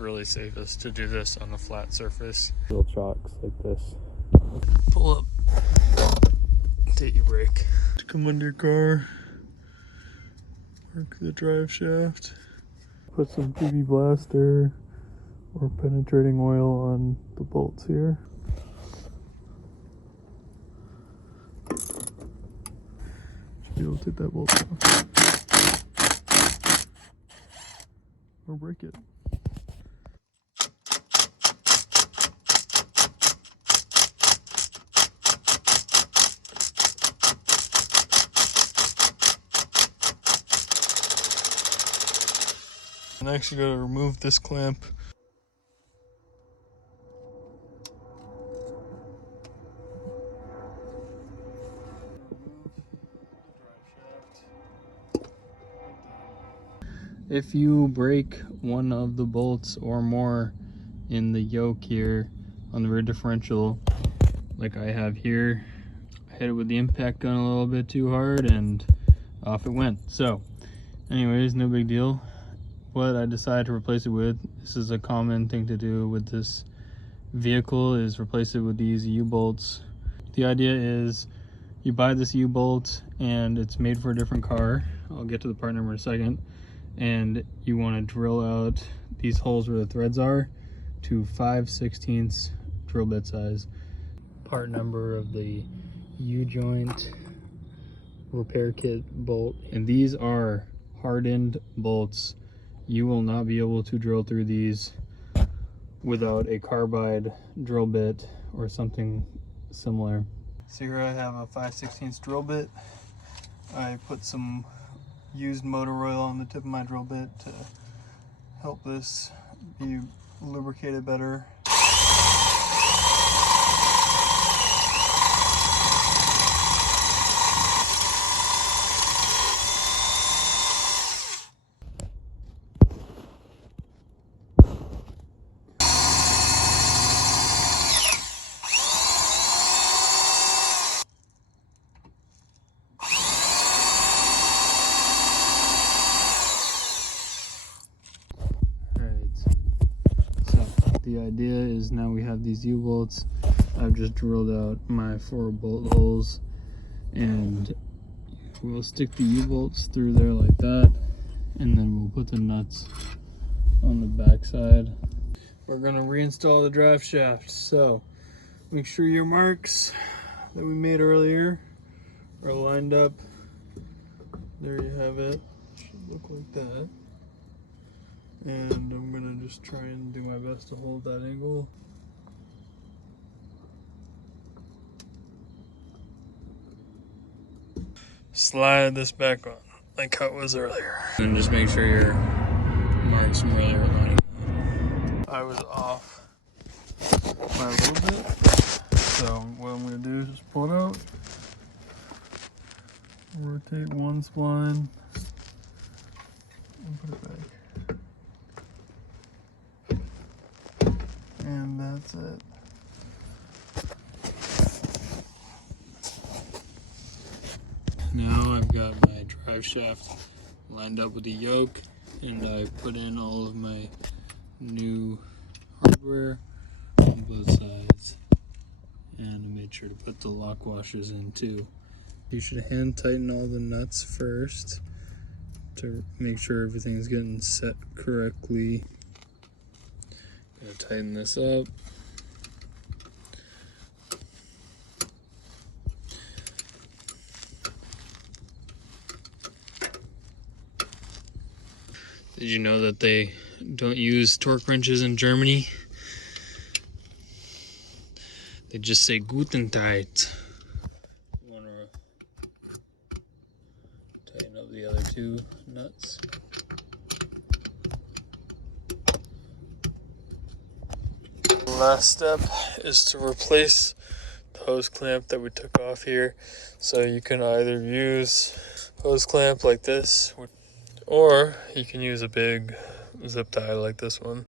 really safest to do this on a flat surface. Little chocks like this. Pull up, take your brake. Come under your car, work the drive shaft. Put some PV blaster or penetrating oil on the bolts here. Should be able to take that bolt off. Or break it. Next, you gotta remove this clamp. If you break one of the bolts or more in the yoke here on the rear differential, like I have here, I hit it with the impact gun a little bit too hard and off it went. So anyways, no big deal. What I decided to replace it with, this is a common thing to do with this vehicle, is replace it with these U-bolts. The idea is you buy this U-bolt and it's made for a different car. I'll get to the part number in a second. And you want to drill out these holes where the threads are to 5/16 drill bit size. Part number of the U-joint repair kit bolt. And these are hardened bolts. You will not be able to drill through these without a carbide drill bit or something similar. So here I have a 5/16 drill bit. I put some used motor oil on the tip of my drill bit to help this be lubricated better. The idea is now we have these U-bolts. I've just drilled out my 4 bolt holes and we'll stick the U-bolts through there like that, and then we'll put the nuts on the back side. We're gonna reinstall the drive shaft, so make sure your marks that we made earlier are lined up. There you have it. Should look like that. And I'm gonna just try and do my best to hold that angle. Slide this back on, like how it was earlier. And just make sure your marks from earlier are lining up. I was off by a little bit, so what I'm gonna do is just pull it out, rotate one spline, and put it back. And that's it. Now I've got my drive shaft lined up with the yoke, and I put in all of my new hardware on both sides, and I made sure to put the lock washers in too. You should hand tighten all the nuts first to make sure everything's getting set correctly. Gonna tighten this up. Did you know that they don't use torque wrenches in Germany? They just say Guten Tag. You want to tighten up the other 2 nuts. Last step is to replace the hose clamp that we took off here. So you can either use hose clamp like this, or you can use a big zip tie like this one.